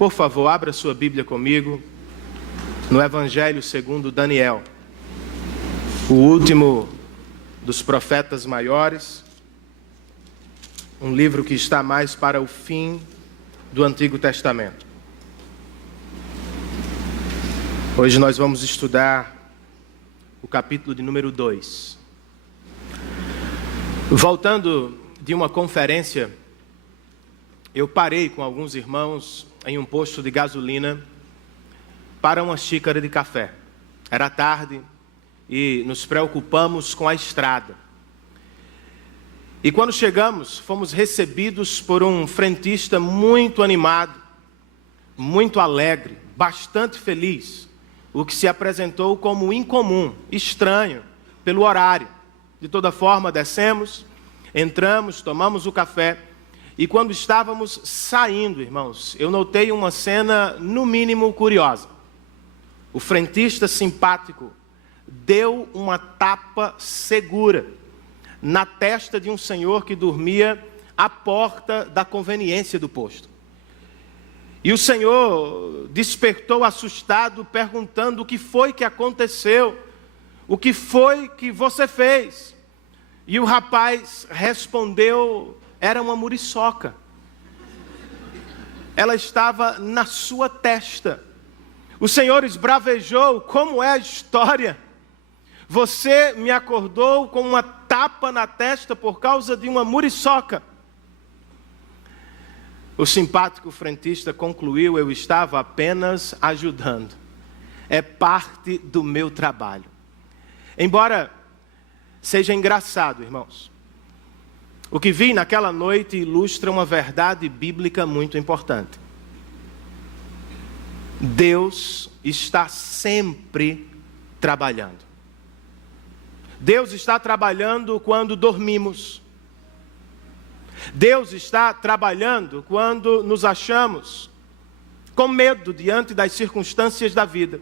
Por favor, abra sua Bíblia comigo no Evangelho segundo Daniel, o último dos profetas maiores, um livro que está mais para o fim do Antigo Testamento. Hoje nós vamos estudar o capítulo de número 2. Voltando de uma conferência, eu parei com alguns irmãos em um posto de gasolina para uma xícara de café. Era tarde e nos preocupamos com a estrada. E quando chegamos, fomos recebidos por um frentista muito animado, muito alegre, bastante feliz, o que se apresentou como incomum, estranho, pelo horário. De toda forma, descemos, entramos, tomamos o café, e quando estávamos saindo, irmãos, eu notei uma cena, no mínimo, curiosa. O frentista simpático deu uma tapa segura na testa de um senhor que dormia à porta da conveniência do posto. E o senhor despertou assustado, perguntando o que foi que aconteceu, o que foi que você fez. E o rapaz respondeu, era uma muriçoca. Ela estava na sua testa. O senhor esbravejou, como é a história? Você me acordou com uma tapa na testa por causa de uma muriçoca. O simpático frentista concluiu, eu estava apenas ajudando. É parte do meu trabalho. Embora seja engraçado, irmãos, o que vi naquela noite ilustra uma verdade bíblica muito importante. Deus está sempre trabalhando. Deus está trabalhando quando dormimos. Deus está trabalhando quando nos achamos com medo diante das circunstâncias da vida.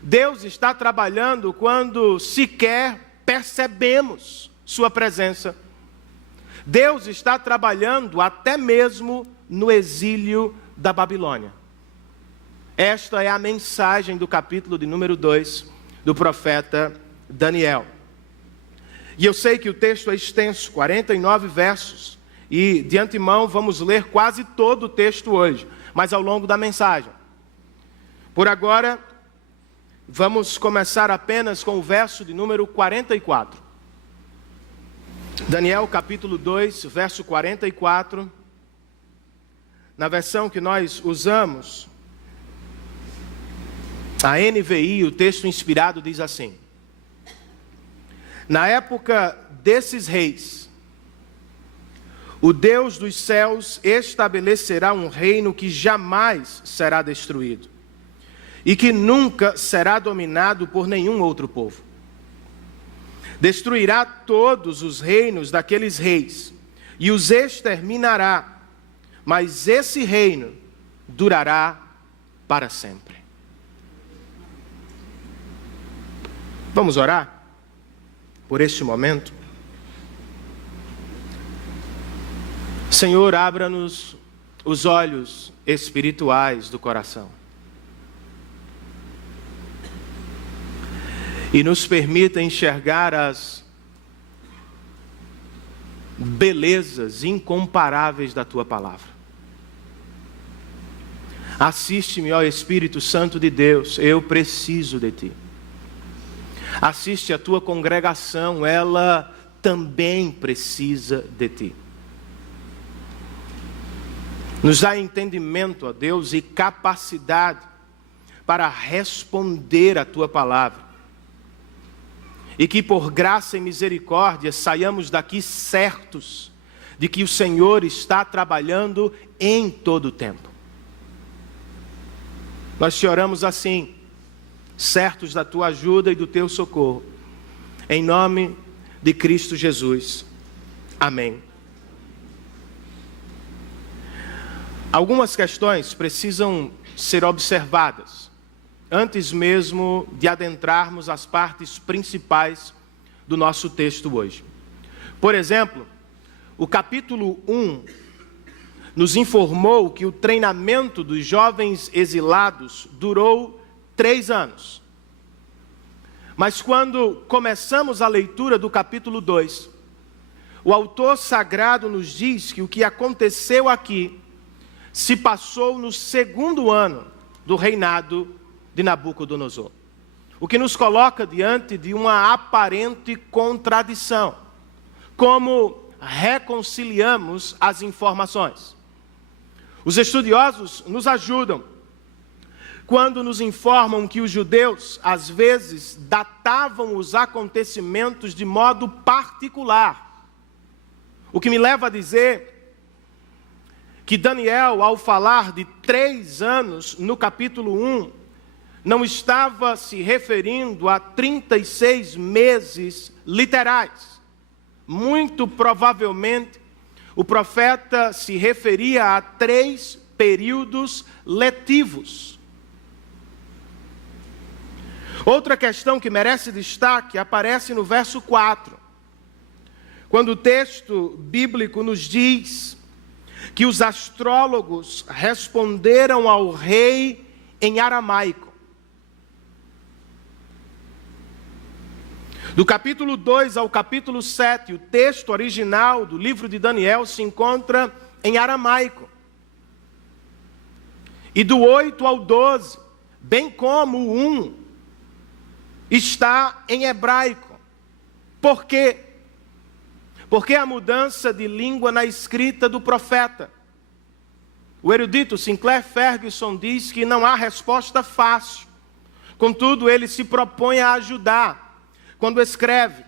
Deus está trabalhando quando sequer percebemos sua presença. Deus está trabalhando até mesmo no exílio da Babilônia. Esta é a mensagem do capítulo de número 2 do profeta Daniel. E eu sei que o texto é extenso, 49 versos, e de antemão vamos ler quase todo o texto hoje, mas ao longo da mensagem. Por agora, vamos começar apenas com o verso de número 44. Daniel capítulo 2, verso 44, na versão que nós usamos, a NVI, o texto inspirado diz assim: na época desses reis, o Deus dos céus estabelecerá um reino que jamais será destruído e que nunca será dominado por nenhum outro povo. Destruirá todos os reinos daqueles reis e os exterminará, mas esse reino durará para sempre. Vamos orar por este momento? Senhor, abra-nos os olhos espirituais do coração e nos permita enxergar as belezas incomparáveis da Tua palavra. Assiste-me, ó Espírito Santo de Deus, eu preciso de Ti. Assiste a Tua congregação, ela também precisa de Ti. Nos dá entendimento, ó Deus, e capacidade para responder a Tua palavra. E que por graça e misericórdia saiamos daqui certos de que o Senhor está trabalhando em todo o tempo. Nós te oramos assim, certos da Tua ajuda e do Teu socorro. Em nome de Cristo Jesus. Amém. Algumas questões precisam ser observadas antes mesmo de adentrarmos as partes principais do nosso texto hoje. Por exemplo, o capítulo 1 nos informou que o treinamento dos jovens exilados durou 3 anos. Mas quando começamos a leitura do capítulo 2, o autor sagrado nos diz que o que aconteceu aqui se passou no 2º ano do reinado de Nabucodonosor. O que nos coloca diante de uma aparente contradição. Como reconciliamos as informações? Os estudiosos nos ajudam quando nos informam que os judeus, às vezes, datavam os acontecimentos de modo particular. O que me leva a dizer que Daniel, ao falar de 3 anos no capítulo 1, não estava se referindo a 36 meses literais. Muito provavelmente, o profeta se referia a 3 períodos letivos. Outra questão que merece destaque aparece no verso 4, quando o texto bíblico nos diz que os astrólogos responderam ao rei em aramaico. Do capítulo 2 ao capítulo 7, o texto original do livro de Daniel se encontra em aramaico. E do 8 ao 12, bem como o 1, está em hebraico. Por quê? Porque a mudança de língua na escrita do profeta. O erudito Sinclair Ferguson diz que não há resposta fácil. Contudo, ele se propõe a ajudar quando escreve: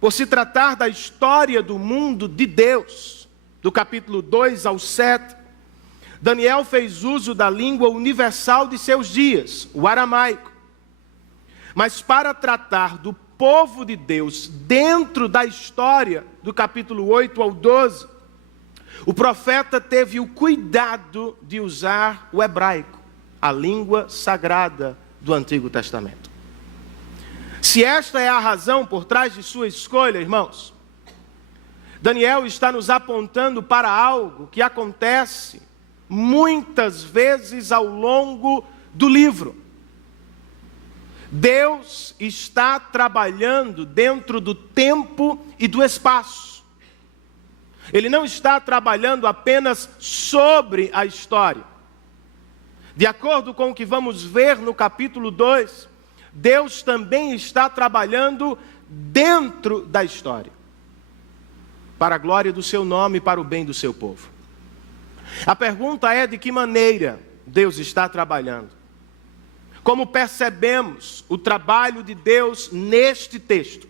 por se tratar da história do mundo de Deus, do capítulo 2 ao 7, Daniel fez uso da língua universal de seus dias, o aramaico. Mas para tratar do povo de Deus dentro da história do capítulo 8 ao 12, o profeta teve o cuidado de usar o hebraico, a língua sagrada do Antigo Testamento. Se esta é a razão por trás de sua escolha, irmãos, Daniel está nos apontando para algo que acontece muitas vezes ao longo do livro. Deus está trabalhando dentro do tempo e do espaço. Ele não está trabalhando apenas sobre a história. De acordo com o que vamos ver no capítulo 2, Deus também está trabalhando dentro da história, para a glória do seu nome e para o bem do seu povo. A pergunta é: de que maneira Deus está trabalhando? Como percebemos o trabalho de Deus neste texto?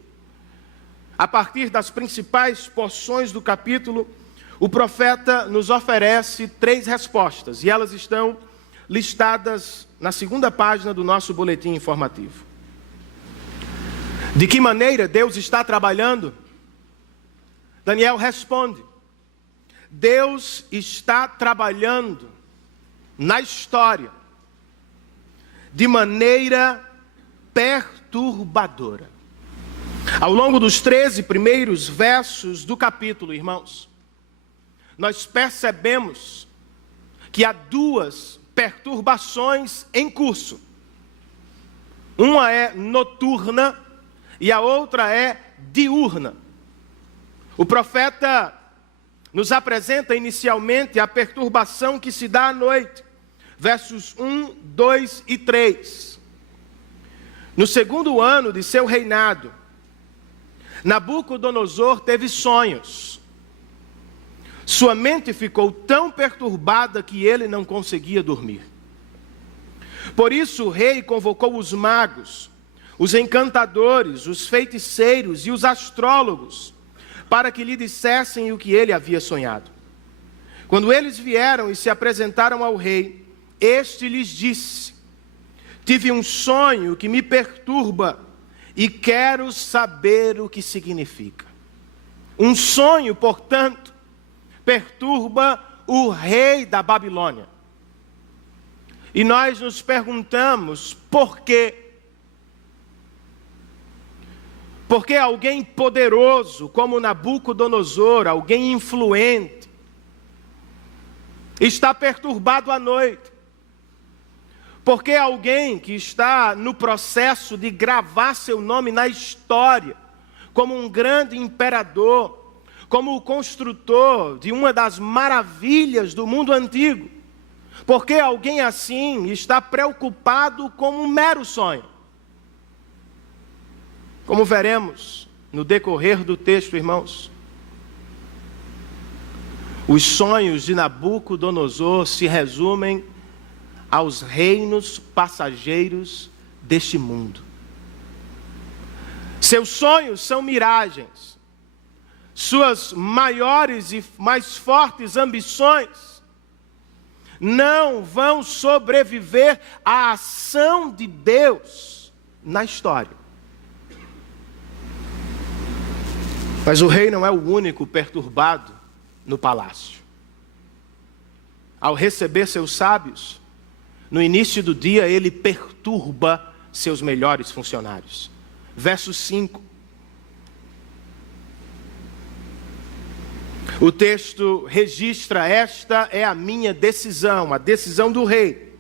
A partir das principais porções do capítulo, o profeta nos oferece 3 respostas, e elas estão listadas na 2ª página do nosso boletim informativo. De que maneira Deus está trabalhando? Daniel responde: Deus está trabalhando na história de maneira perturbadora. Ao longo dos 13 primeiros versos do capítulo, irmãos, nós percebemos que há 2 perturbações em curso. Uma é noturna e a outra é diurna. O profeta nos apresenta inicialmente a perturbação que se dá à noite, versos 1, 2 e 3. No 2º ano de seu reinado, Nabucodonosor teve sonhos. Sua mente ficou tão perturbada que ele não conseguia dormir. Por isso o rei convocou os magos, os encantadores, os feiticeiros e os astrólogos, para que lhe dissessem o que ele havia sonhado. Quando eles vieram e se apresentaram ao rei, este lhes disse: tive um sonho que me perturba e quero saber o que significa. Um sonho, portanto, perturba o rei da Babilônia. E nós nos perguntamos por quê? Porque alguém poderoso como Nabucodonosor, alguém influente, está perturbado à noite. Porque alguém que está no processo de gravar seu nome na história, como um grande imperador, como o construtor de uma das maravilhas do mundo antigo, porque alguém assim está preocupado com um mero sonho. Como veremos no decorrer do texto, irmãos, os sonhos de Nabucodonosor se resumem aos reinos passageiros deste mundo. Seus sonhos são miragens. Suas maiores e mais fortes ambições não vão sobreviver à ação de Deus na história. Mas o rei não é o único perturbado no palácio. Ao receber seus sábios, no início do dia ele perturba seus melhores funcionários. Verso 5. O texto registra: esta é a minha decisão, a decisão do rei.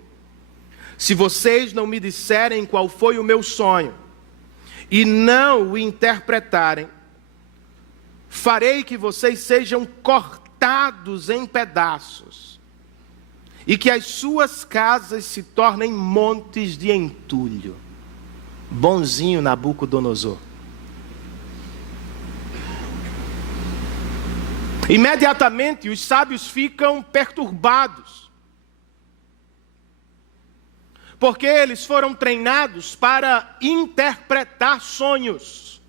Se vocês não me disserem qual foi o meu sonho e não o interpretarem, farei que vocês sejam cortados em pedaços e que as suas casas se tornem montes de entulho. Bonzinho Nabucodonosor. Imediatamente os sábios ficam perturbados, porque eles foram treinados para interpretar sonhos,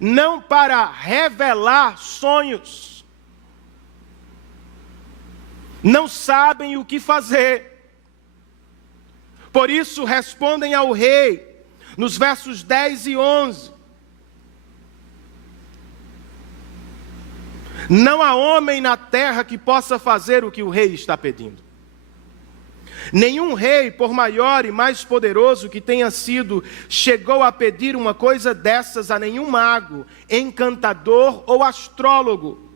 não para revelar sonhos. Não sabem o que fazer. Por isso respondem ao rei, nos versos 10 e 11. Não há homem na terra que possa fazer o que o rei está pedindo. Nenhum rei, por maior e mais poderoso que tenha sido, chegou a pedir uma coisa dessas a nenhum mago, encantador ou astrólogo.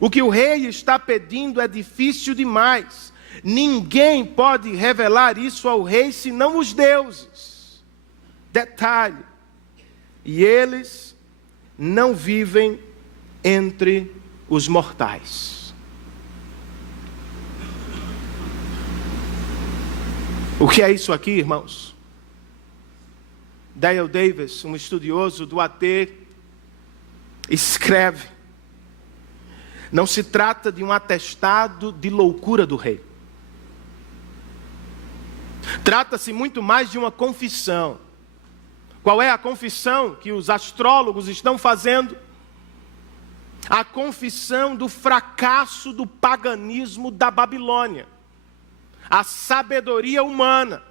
O que o rei está pedindo é difícil demais. Ninguém pode revelar isso ao rei senão os deuses. Detalhe: e eles não vivem entre os mortais. O que é isso aqui, irmãos? Dale Davis, um estudioso do AT, escreve: não se trata de um atestado de loucura do rei. Trata-se muito mais de uma confissão. Qual é a confissão que os astrólogos estão fazendo? A confissão do fracasso do paganismo da Babilônia. A sabedoria humana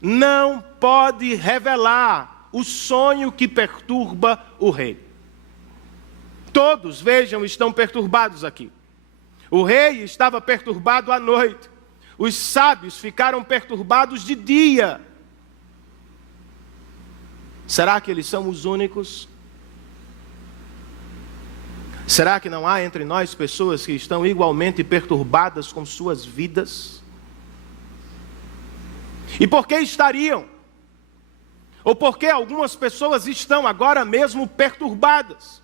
não pode revelar o sonho que perturba o rei. Todos, vejam, estão perturbados aqui. O rei estava perturbado à noite. Os sábios ficaram perturbados de dia. Será que eles são os únicos? Será que não há entre nós pessoas que estão igualmente perturbadas com suas vidas? E por que estariam? Ou por que algumas pessoas estão agora mesmo perturbadas?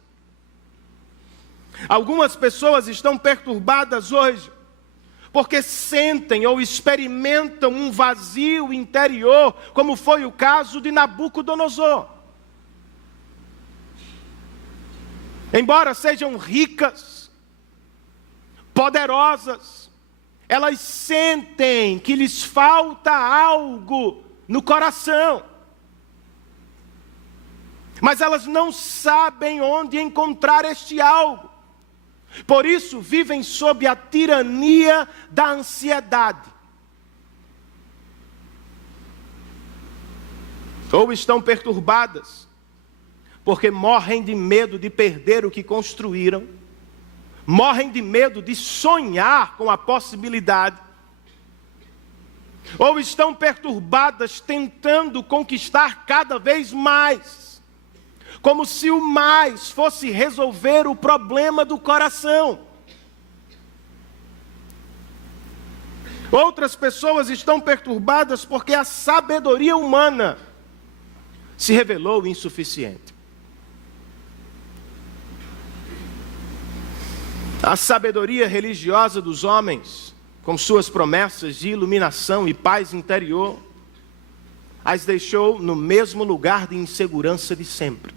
Algumas pessoas estão perturbadas hoje porque sentem ou experimentam um vazio interior, como foi o caso de Nabucodonosor. Embora sejam ricas, poderosas, elas sentem que lhes falta algo no coração. Mas elas não sabem onde encontrar este algo. Por isso vivem sob a tirania da ansiedade. Ou estão perturbadas porque morrem de medo de perder o que construíram, morrem de medo de sonhar com a possibilidade, ou estão perturbadas tentando conquistar cada vez mais, como se o mais fosse resolver o problema do coração. Outras pessoas estão perturbadas porque a sabedoria humana se revelou insuficiente. A sabedoria religiosa dos homens, com suas promessas de iluminação e paz interior, as deixou no mesmo lugar de insegurança de sempre.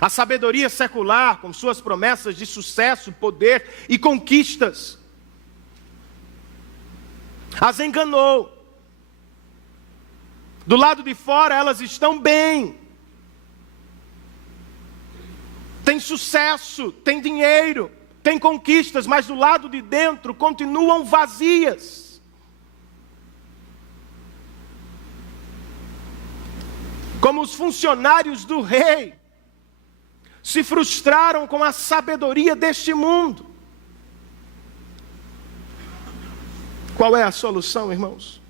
A sabedoria secular, com suas promessas de sucesso, poder e conquistas, as enganou. Do lado de fora elas estão bem, tem sucesso, tem dinheiro, tem conquistas, mas do lado de dentro continuam vazias. Como os funcionários do rei se frustraram com a sabedoria deste mundo. Qual é a solução, irmãos?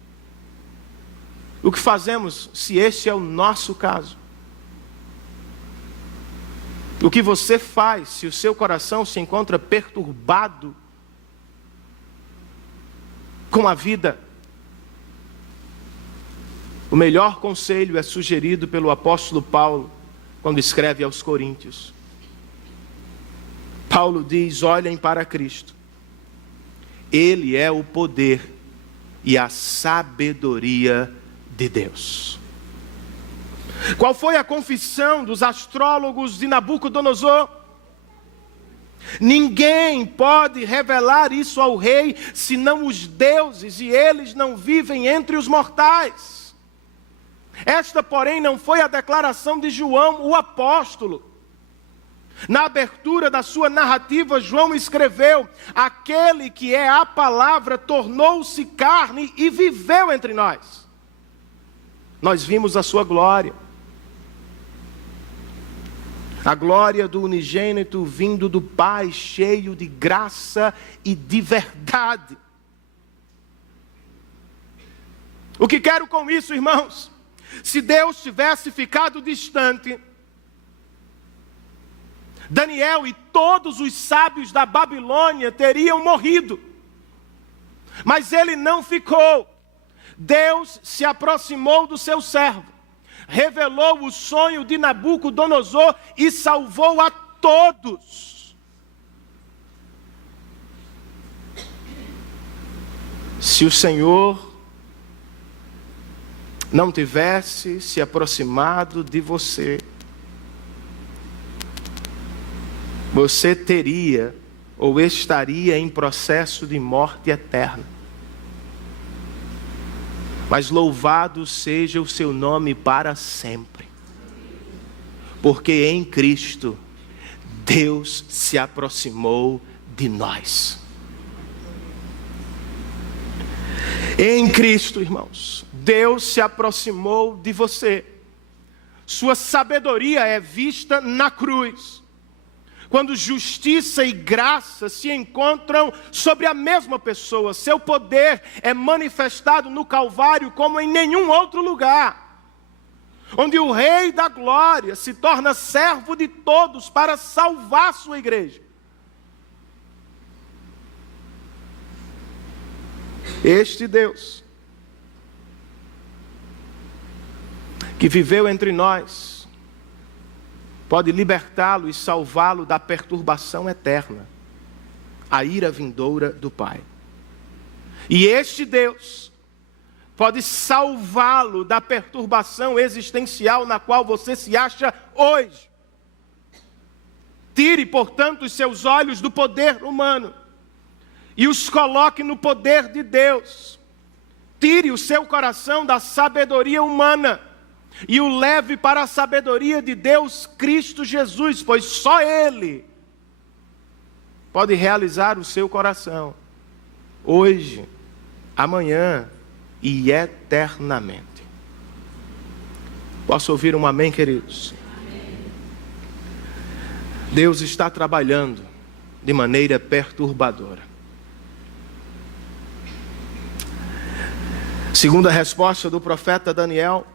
O que fazemos se este é o nosso caso? O que você faz se o seu coração se encontra perturbado com a vida? O melhor conselho é sugerido pelo apóstolo Paulo quando escreve aos Coríntios. Paulo diz: olhem para Cristo. Ele é o poder e a sabedoria de Deus. Qual foi a confissão dos astrólogos de Nabucodonosor? Ninguém pode revelar isso ao rei, senão os deuses, e eles não vivem entre os mortais. Esta, porém, não foi a declaração de João, o apóstolo. Na abertura da sua narrativa, João escreveu: aquele que é a palavra tornou-se carne e viveu entre nós. Nós vimos a sua glória. A glória do unigênito vindo do Pai, cheio de graça e de verdade. O que quero com isso, irmãos? Se Deus tivesse ficado distante, Daniel e todos os sábios da Babilônia teriam morrido. Mas ele não ficou. Deus se aproximou do seu servo, revelou o sonho de Nabucodonosor e salvou a todos. Se o Senhor não tivesse se aproximado de você, você teria ou estaria em processo de morte eterna. Mas louvado seja o seu nome para sempre. Porque em Cristo, Deus se aproximou de nós. Em Cristo, irmãos, Deus se aproximou de você. Sua sabedoria é vista na cruz. Quando justiça e graça se encontram sobre a mesma pessoa, seu poder é manifestado no Calvário como em nenhum outro lugar. Onde o Rei da Glória se torna servo de todos para salvar sua igreja. Este Deus, que viveu entre nós, pode libertá-lo e salvá-lo da perturbação eterna, a ira vindoura do Pai. E este Deus pode salvá-lo da perturbação existencial na qual você se acha hoje. Tire, portanto, os seus olhos do poder humano e os coloque no poder de Deus. Tire o seu coração da sabedoria humana e o leve para a sabedoria de Deus, Cristo Jesus, pois só Ele pode realizar o seu coração, hoje, amanhã e eternamente. Posso ouvir um amém, queridos? Amém. Deus está trabalhando de maneira perturbadora. Segundo a resposta do profeta Daniel,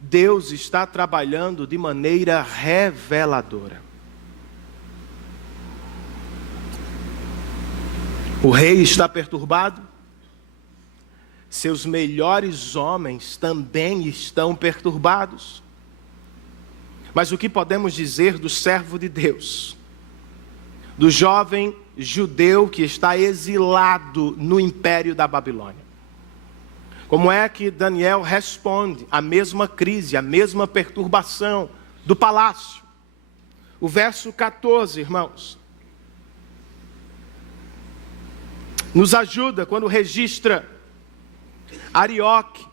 Deus está trabalhando de maneira reveladora. O rei está perturbado, seus melhores homens também estão perturbados. Mas o que podemos dizer do servo de Deus, do jovem judeu que está exilado no império da Babilônia? Como é que Daniel responde à mesma crise, à mesma perturbação do palácio? O verso 14, irmãos, nos ajuda quando registra Arioque,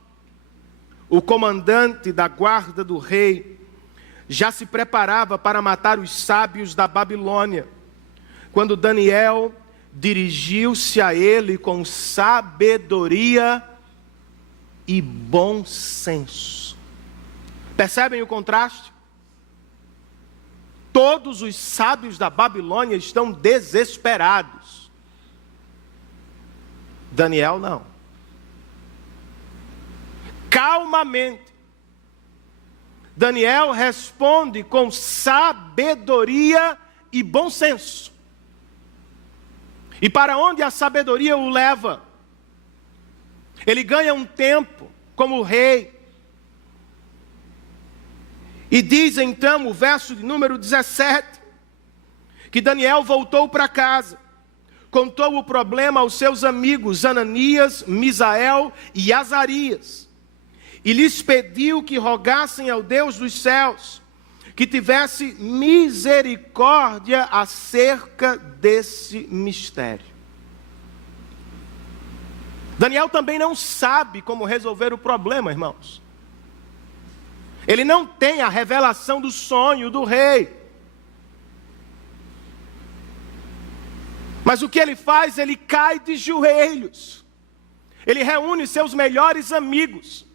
o comandante da guarda do rei, já se preparava para matar os sábios da Babilônia, quando Daniel dirigiu-se a ele com sabedoria e bom senso. Percebem o contraste? Todos os sábios da Babilônia estão desesperados. Daniel não. Calmamente, Daniel responde com sabedoria e bom senso. E para onde a sabedoria o leva? Ele ganha um tempo como rei. E diz então o verso de número 17, que Daniel voltou para casa, contou o problema aos seus amigos Ananias, Misael e Azarias, e lhes pediu que rogassem ao Deus dos céus, que tivesse misericórdia acerca desse mistério. Daniel também não sabe como resolver o problema, irmãos. Ele não tem a revelação do sonho do rei. Mas o que ele faz? Ele cai de joelhos. Ele reúne seus melhores amigos,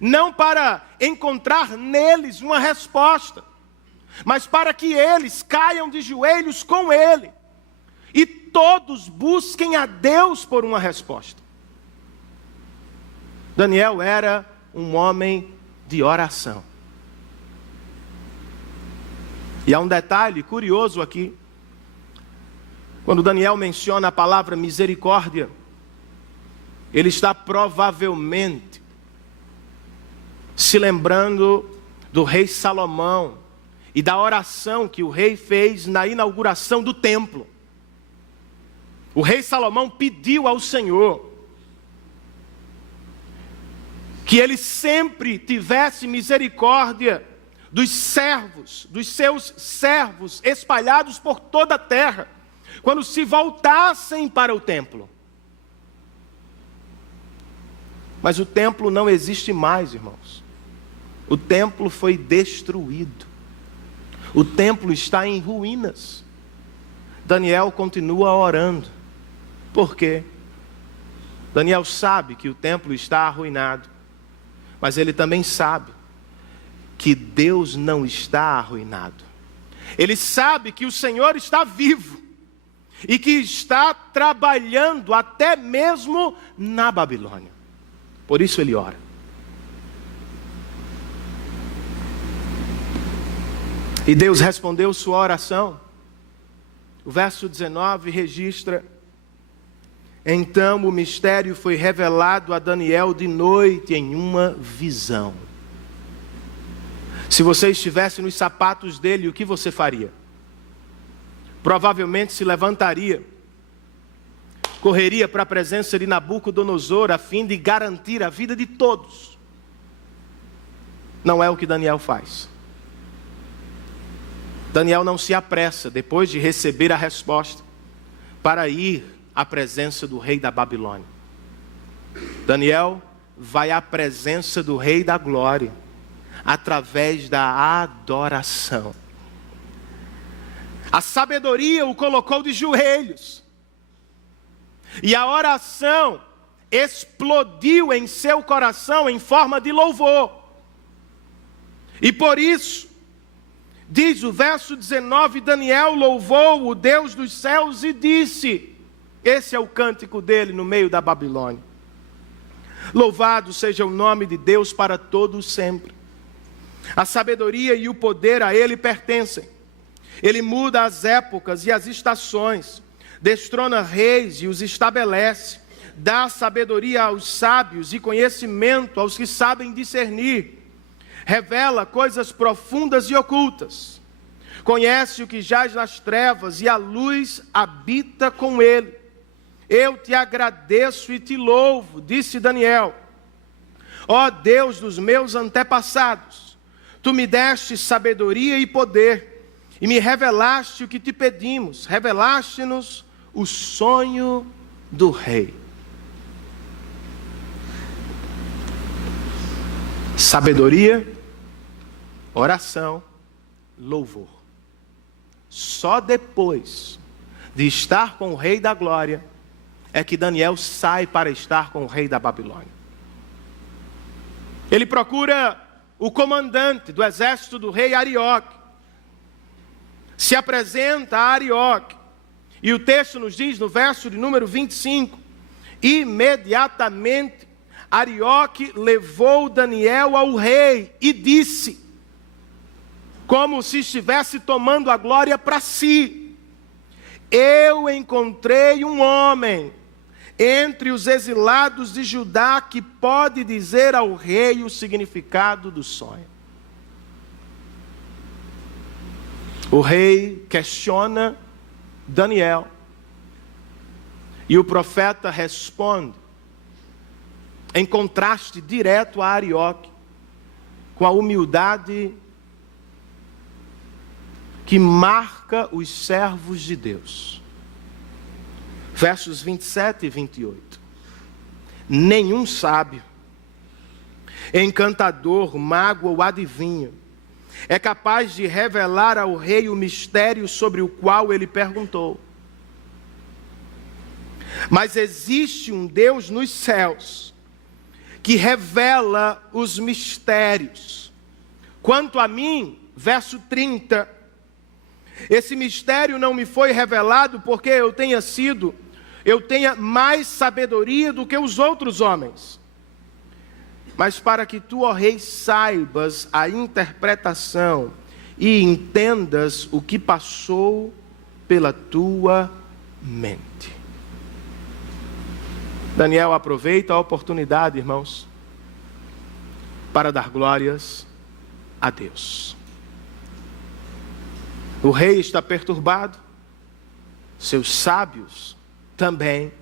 não para encontrar neles uma resposta, mas para que eles caiam de joelhos com ele, e todos busquem a Deus por uma resposta. Daniel era um homem de oração. E há um detalhe curioso aqui. Quando Daniel menciona a palavra misericórdia, ele está provavelmente se lembrando do rei Salomão e da oração que o rei fez na inauguração do templo. O rei Salomão pediu ao Senhor que ele sempre tivesse misericórdia dos servos, dos seus servos espalhados por toda a terra, quando se voltassem para o templo. Mas o templo não existe mais, irmãos. O templo foi destruído. O templo está em ruínas. Daniel continua orando. Por quê? Daniel sabe que o templo está arruinado. Mas ele também sabe que Deus não está arruinado. Ele sabe que o Senhor está vivo e que está trabalhando até mesmo na Babilônia. Por isso ele ora. E Deus respondeu sua oração. O verso 19 registra: então o mistério foi revelado a Daniel de noite em uma visão. Se você estivesse nos sapatos dele, o que você faria? Provavelmente se levantaria, correria para a presença de Nabucodonosor a fim de garantir a vida de todos. Não é o que Daniel faz. Daniel não se apressa, depois de receber a resposta, para ir à presença do rei da Babilônia. Daniel vai à presença do rei da glória, através da adoração. A sabedoria o colocou de joelhos, e a oração explodiu em seu coração em forma de louvor. E por isso, diz o verso 19, Daniel louvou o Deus dos céus e disse, esse é o cântico dele no meio da Babilônia: louvado seja o nome de Deus para todos sempre. A sabedoria e o poder a ele pertencem. Ele muda as épocas e as estações, destrona reis e os estabelece, dá sabedoria aos sábios e conhecimento aos que sabem discernir. Revela coisas profundas e ocultas. Conhece o que jaz nas trevas e a luz habita com ele. Eu te agradeço e te louvo, disse Daniel. Ó Deus dos meus antepassados, tu me deste sabedoria e poder, e me revelaste o que te pedimos, revelaste-nos o sonho do rei. Sabedoria, oração, louvor. Só depois de estar com o rei da glória, é que Daniel sai para estar com o rei da Babilônia. Ele procura o comandante do exército do rei Arioque. Se apresenta a Arioque. E o texto nos diz, no verso de número 25, imediatamente Arioque levou Daniel ao rei e disse, como se estivesse tomando a glória para si: eu encontrei um homem entre os exilados de Judá que pode dizer ao rei o significado do sonho. O rei questiona Daniel e o profeta responde em contraste direto a Arioque, com a humildade que marca os servos de Deus. Versos 27 e 28. Nenhum sábio, encantador, mago ou adivinho é capaz de revelar ao rei o mistério sobre o qual ele perguntou. Mas existe um Deus nos céus que revela os mistérios. Quanto a mim, verso 30, esse mistério não me foi revelado porque eu tenha mais sabedoria do que os outros homens, mas para que tu, ó rei, saibas a interpretação e entendas o que passou pela tua mente. Daniel aproveita a oportunidade, irmãos, para dar glórias a Deus. O rei está perturbado, seus sábios também,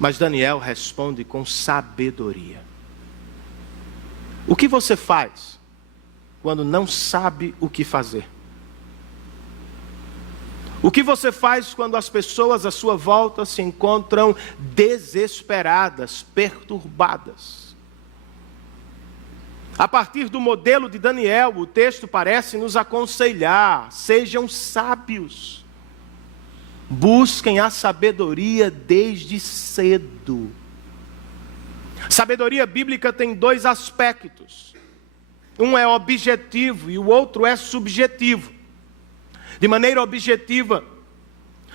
mas Daniel responde com sabedoria. O que você faz quando não sabe o que fazer? O que você faz quando as pessoas à sua volta se encontram desesperadas, perturbadas? A partir do modelo de Daniel, o texto parece nos aconselhar: sejam sábios. Busquem a sabedoria desde cedo. Sabedoria bíblica tem dois aspectos. Um é objetivo e o outro é subjetivo. De maneira objetiva,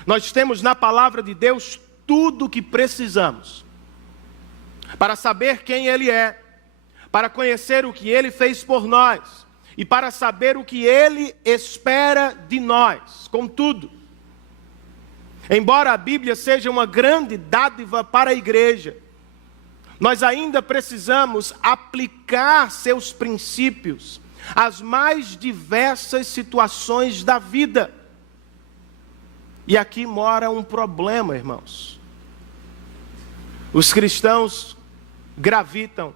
nós temos na palavra de Deus tudo o que precisamos para saber quem Ele é, para conhecer o que Ele fez por nós e para saber o que Ele espera de nós. Contudo, embora a Bíblia seja uma grande dádiva para a igreja, nós ainda precisamos aplicar seus princípios às mais diversas situações da vida. E aqui mora um problema, irmãos. Os cristãos gravitam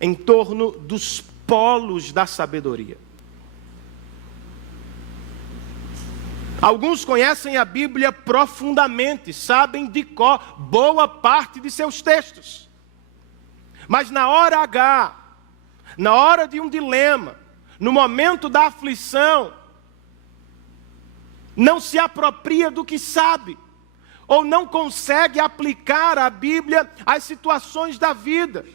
em torno dos polos da sabedoria. Alguns conhecem a Bíblia profundamente, sabem de cor boa parte de seus textos. Mas na hora H, na hora de um dilema, no momento da aflição, não se apropria do que sabe, ou não consegue aplicar a Bíblia às situações da vida.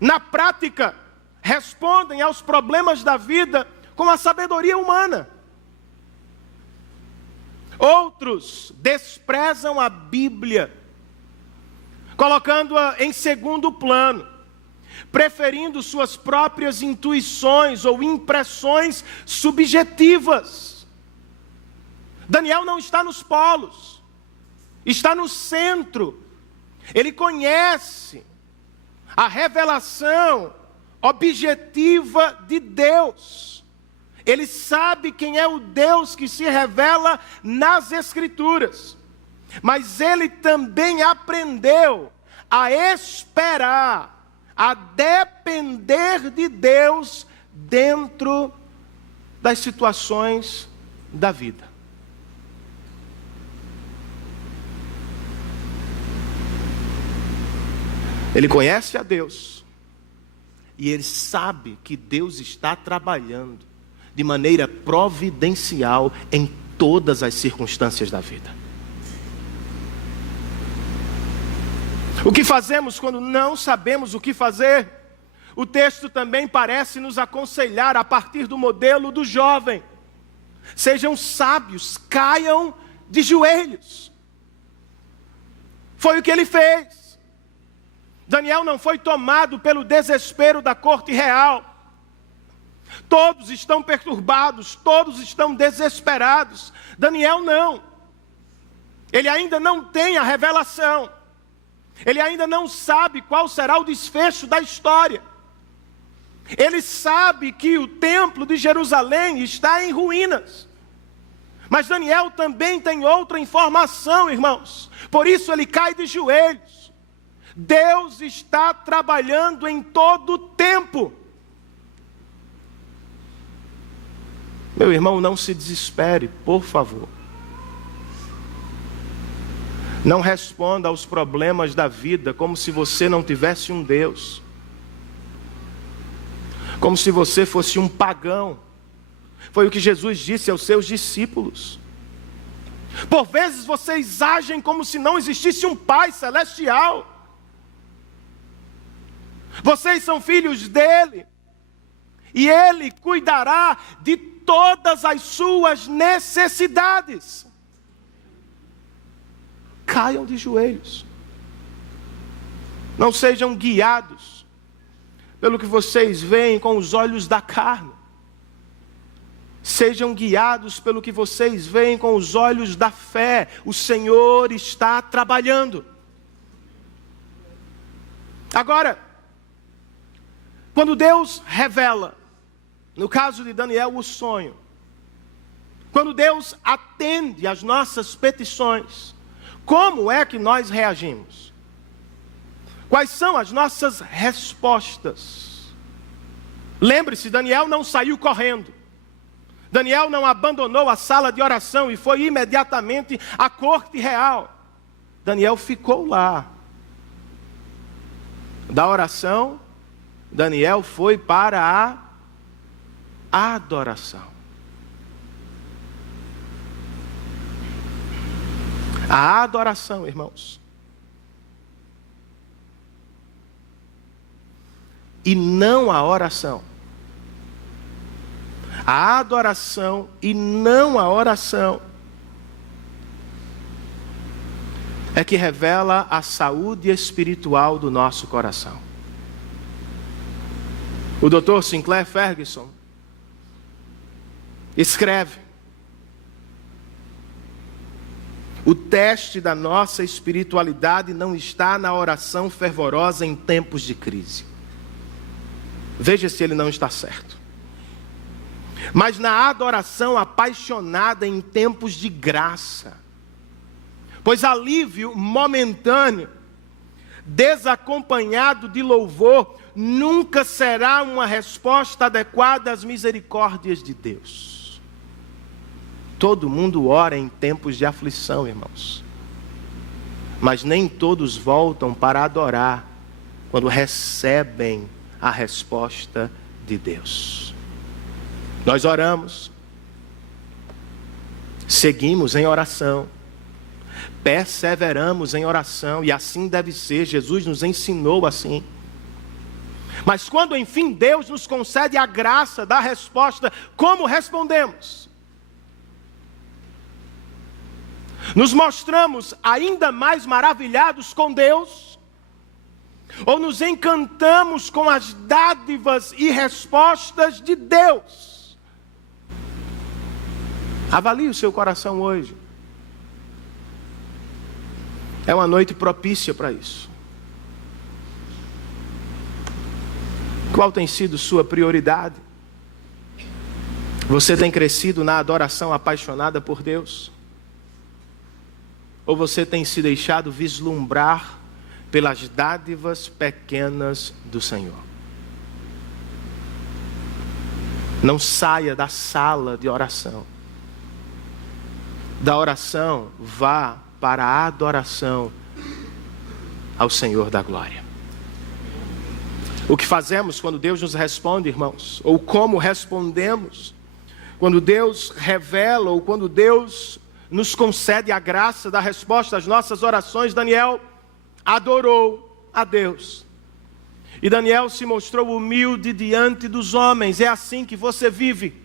Na prática, respondem aos problemas da vida com a sabedoria humana. Outros desprezam a Bíblia, colocando-a em segundo plano, preferindo suas próprias intuições ou impressões subjetivas. Daniel não está nos polos. está no centro. Ele conhece a revelação objetiva de Deus. Ele sabe quem é o Deus que se revela nas Escrituras. Mas ele também aprendeu a esperar, a depender de Deus dentro das situações da vida. Ele conhece a Deus e ele sabe que Deus está trabalhando de maneira providencial em todas as circunstâncias da vida. O que fazemos quando não sabemos o que fazer? O texto também parece nos aconselhar a partir do modelo do jovem. Sejam sábios, caiam de joelhos. Foi o que ele fez. Daniel não foi tomado pelo desespero da corte real. Todos estão perturbados, todos estão desesperados. Daniel não. Ele ainda não tem a revelação. Ele ainda não sabe qual será o desfecho da história. Ele sabe que o templo de Jerusalém está em ruínas. Mas Daniel também tem outra informação, irmãos. Por isso ele cai de joelhos. Deus está trabalhando em todo o tempo. Meu irmão, não se desespere, por favor. Não responda aos problemas da vida como se você não tivesse um Deus. Como se você fosse um pagão. Foi o que Jesus disse aos seus discípulos. Por vezes vocês agem como se não existisse um Pai celestial. Vocês são filhos dele. E ele cuidará de todas as suas necessidades. Caiam de joelhos. Não sejam guiados pelo que vocês veem com os olhos da carne. Sejam guiados pelo que vocês veem com os olhos da fé. O Senhor está trabalhando. Agora, quando Deus revela, no caso de Daniel, o sonho, quando Deus atende às nossas petições, como é que nós reagimos? Quais são as nossas respostas? Lembre-se, Daniel não saiu correndo. Daniel não abandonou a sala de oração e foi imediatamente à corte real. Daniel ficou lá. Da oração, Daniel foi para a adoração. A adoração, irmãos. E não a oração. A adoração e não a oração é que revela a saúde espiritual do nosso coração. O Dr. Sinclair Ferguson escreve: o teste da nossa espiritualidade não está na oração fervorosa em tempos de crise. Veja se ele não está certo. Mas na adoração apaixonada em tempos de graça. Pois alívio momentâneo, desacompanhado de louvor, nunca será uma resposta adequada às misericórdias de Deus. Todo mundo ora em tempos de aflição, irmãos. Mas nem todos voltam para adorar quando recebem a resposta de Deus. Nós oramos, seguimos em oração, perseveramos em oração, e assim deve ser. Jesus nos ensinou assim. Mas quando enfim Deus nos concede a graça da resposta, como respondemos? Nos mostramos ainda mais maravilhados com Deus? Ou nos encantamos com as dádivas e respostas de Deus? Avalie o seu coração hoje. É uma noite propícia para isso. Qual tem sido sua prioridade? Você tem crescido na adoração apaixonada por Deus? Ou você tem se deixado vislumbrar pelas dádivas pequenas do Senhor? Não saia da sala de oração. Da oração, vá para a adoração ao Senhor da glória. O que fazemos quando Deus nos responde, irmãos? Ou como respondemos quando Deus revela, ou quando Deus nos concede a graça da resposta às nossas orações? Daniel adorou a Deus. E Daniel se mostrou humilde diante dos homens. É assim que você vive.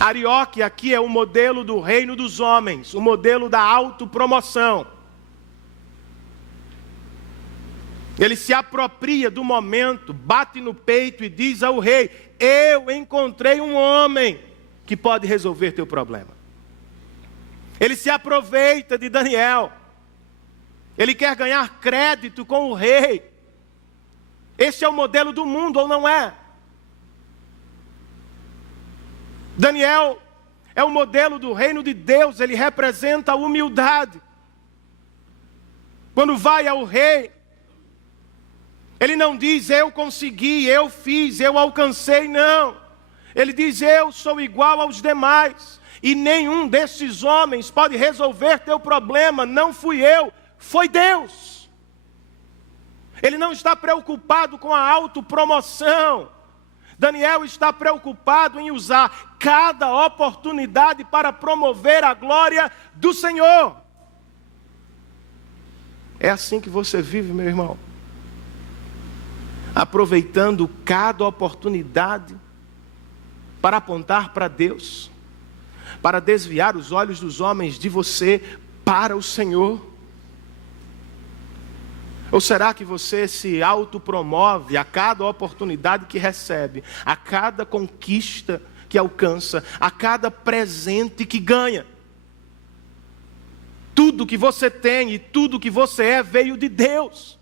Arioque aqui é o modelo do reino dos homens, o modelo da autopromoção. Ele se apropria do momento, bate no peito e diz ao rei: eu encontrei um homem que pode resolver teu problema. Ele se aproveita de Daniel. Ele quer ganhar crédito com o rei. Esse é o modelo do mundo, ou não é? Daniel é o modelo do reino de Deus. Ele representa a humildade. Quando vai ao rei, ele não diz: eu consegui, eu fiz, eu alcancei, não. Ele diz: eu sou igual aos demais, e nenhum desses homens pode resolver teu problema. Não fui eu, foi Deus. Ele não está preocupado com a autopromoção. Daniel está preocupado em usar cada oportunidade para promover a glória do Senhor. É assim que você vive, meu irmão. Aproveitando cada oportunidade para apontar para Deus, para desviar os olhos dos homens de você para o Senhor. Ou será que você se autopromove a cada oportunidade que recebe, a cada conquista que alcança, a cada presente que ganha? Tudo que você tem e tudo que você é veio de Deus.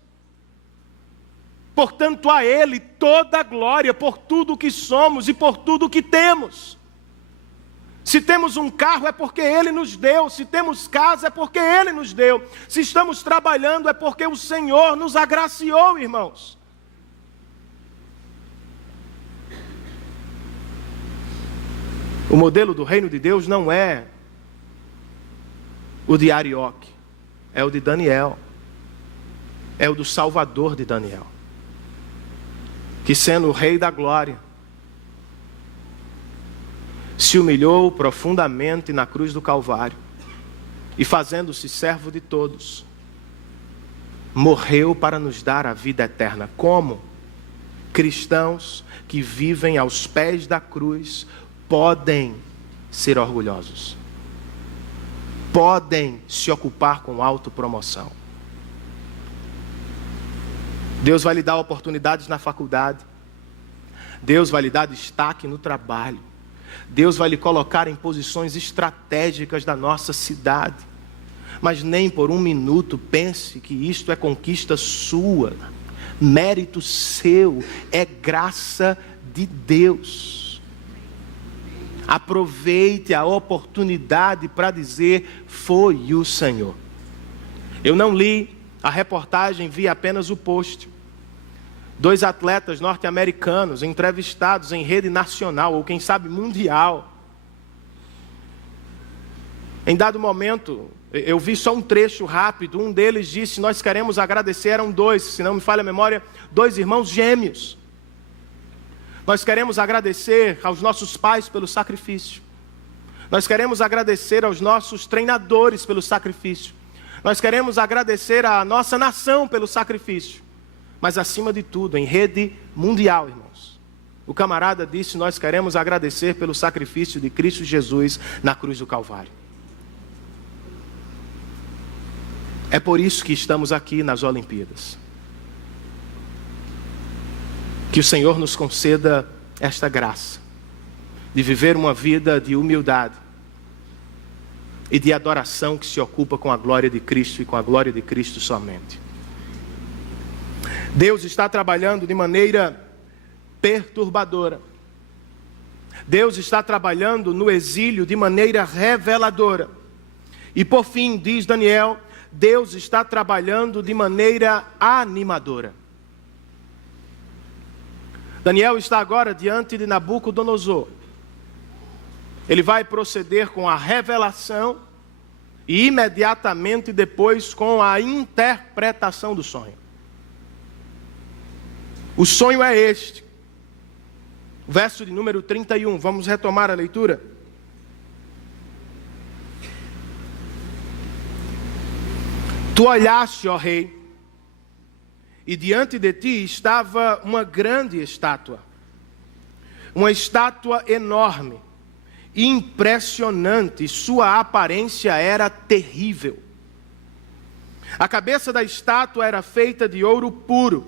Portanto, a Ele toda a glória por tudo que somos e por tudo que temos. Se temos um carro é porque Ele nos deu. Se temos casa é porque Ele nos deu. Se estamos trabalhando é porque o Senhor nos agraciou, irmãos. O modelo do reino de Deus não é o de Arioque, é o de Daniel. É o do Salvador de Daniel, que sendo o Rei da Glória, se humilhou profundamente na cruz do Calvário e, fazendo-se servo de todos, morreu para nos dar a vida eterna. Como cristãos que vivem aos pés da cruz podem ser orgulhosos, podem se ocupar com autopromoção. Deus vai lhe dar oportunidades na faculdade, Deus vai lhe dar destaque no trabalho, Deus vai lhe colocar em posições estratégicas da nossa cidade. Mas nem por um minuto pense que isto é conquista sua, mérito seu, é graça de Deus. Aproveite a oportunidade para dizer: foi o Senhor. Eu não li a reportagem, vi apenas o post. 2 atletas norte-americanos entrevistados em rede nacional, ou quem sabe mundial. Em dado momento, eu vi só um trecho rápido. Um deles disse: nós queremos agradecer, eram 2, se não me falha a memória, 2 irmãos gêmeos. Nós queremos agradecer aos nossos pais pelo sacrifício. Nós queremos agradecer aos nossos treinadores pelo sacrifício. Nós queremos agradecer à nossa nação pelo sacrifício. Mas acima de tudo, em rede mundial, irmãos, o camarada disse: nós queremos agradecer pelo sacrifício de Cristo Jesus na cruz do Calvário. É por isso que estamos aqui nas Olimpíadas. Que o Senhor nos conceda esta graça de viver uma vida de humildade, e de adoração que se ocupa com a glória de Cristo e com a glória de Cristo somente. Deus está trabalhando de maneira perturbadora. Deus está trabalhando no exílio de maneira reveladora. E por fim, diz Daniel, Deus está trabalhando de maneira animadora. Daniel está agora diante de Nabucodonosor. Ele vai proceder com a revelação e imediatamente depois com a interpretação do sonho. O sonho é este. Verso de número 31, vamos retomar a leitura. Tu olhaste, ó rei, e diante de ti estava uma grande estátua. Uma estátua enorme, impressionante, sua aparência era terrível. A cabeça da estátua era feita de ouro puro.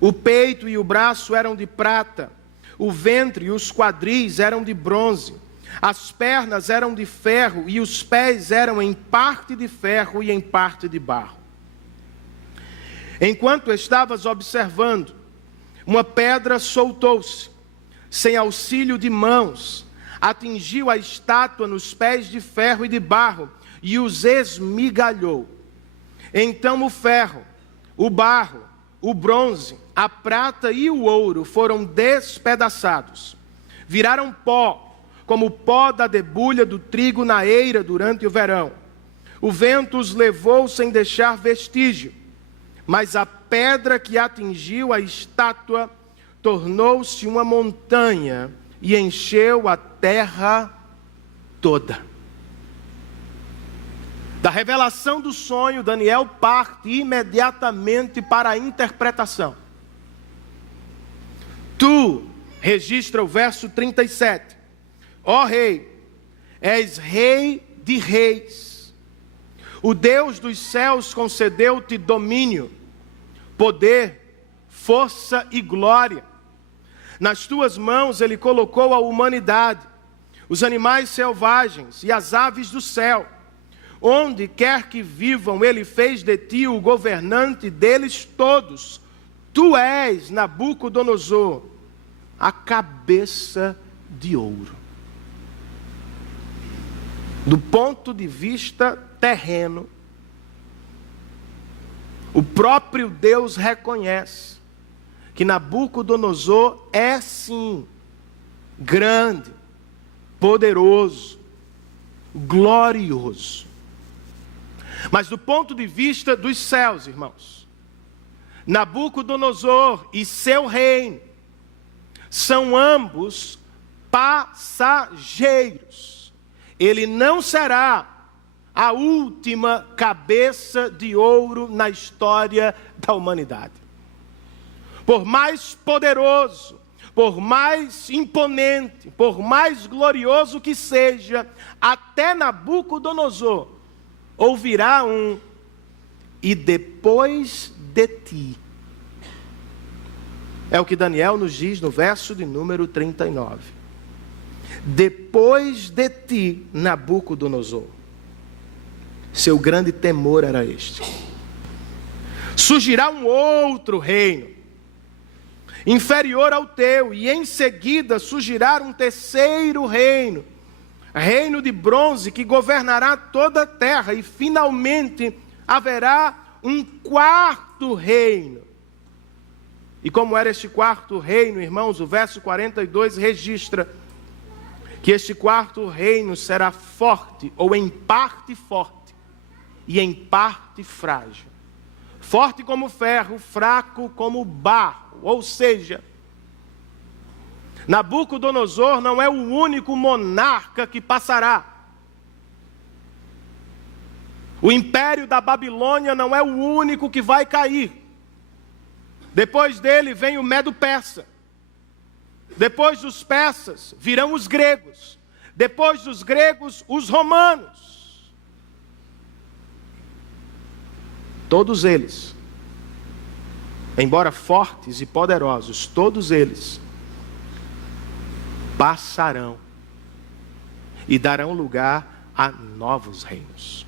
O peito e o braço eram de prata. O ventre e os quadris eram de bronze. As pernas eram de ferro e os pés eram em parte de ferro e em parte de barro. Enquanto estavas observando, uma pedra soltou-se, sem auxílio de mãos, atingiu a estátua nos pés de ferro e de barro e os esmigalhou. Então o ferro, o barro, o bronze, a prata e o ouro foram despedaçados. Viraram pó, como o pó da debulha do trigo na eira durante o verão. O vento os levou sem deixar vestígio, mas a pedra que atingiu a estátua tornou-se uma montanha e encheu a terra toda. Da revelação do sonho, Daniel parte imediatamente para a interpretação. Tu, registra o verso 37, ó rei, és rei de reis. O Deus dos céus concedeu-te domínio, poder, força e glória. Nas tuas mãos ele colocou a humanidade, os animais selvagens e as aves do céu. Onde quer que vivam, ele fez de ti o governante deles todos. Tu és, Nabucodonosor, a cabeça de ouro. Do ponto de vista terreno, o próprio Deus reconhece que Nabucodonosor é sim grande, poderoso, glorioso. Mas do ponto de vista dos céus, irmãos, Nabucodonosor e seu reino são ambos passageiros. Ele não será a última cabeça de ouro na história da humanidade. Por mais poderoso, por mais imponente, por mais glorioso que seja, até Nabucodonosor ouvirá um "e depois de ti". É o que Daniel nos diz no verso de número 39. Depois de ti, Nabucodonosor. Seu grande temor era este: surgirá um outro reino, inferior ao teu, e em seguida surgirá um terceiro reino, reino de bronze, que governará toda a terra, e finalmente haverá um quarto reino. E como era este quarto reino, irmãos, o verso 42 registra que este quarto reino será forte, ou em parte forte, e em parte frágil. Forte como ferro, fraco como barro. Ou seja, Nabucodonosor não é o único monarca que passará. O império da Babilônia não é o único que vai cair. Depois dele vem o Medo-Persa. Depois dos persas virão os gregos. Depois dos gregos, os romanos. Todos eles, embora fortes e poderosos, todos eles passarão e darão lugar a novos reinos.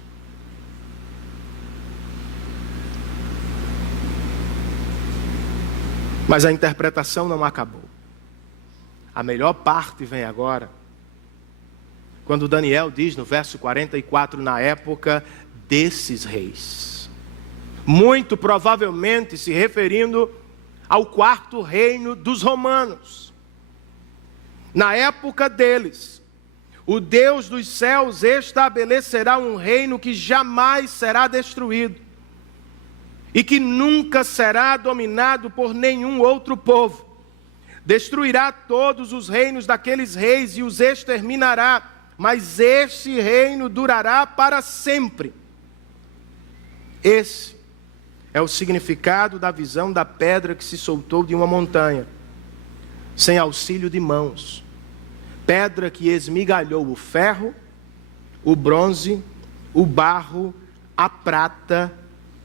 Mas a interpretação não acabou. A melhor parte vem agora, quando Daniel diz no verso 44, na época desses reis, muito provavelmente se referindo ao quarto reino dos romanos. Na época deles, o Deus dos céus estabelecerá um reino que jamais será destruído e que nunca será dominado por nenhum outro povo. Destruirá todos os reinos daqueles reis e os exterminará, mas este reino durará para sempre. Esse é o significado da visão da pedra que se soltou de uma montanha, sem auxílio de mãos. Pedra que esmigalhou o ferro, o bronze, o barro, a prata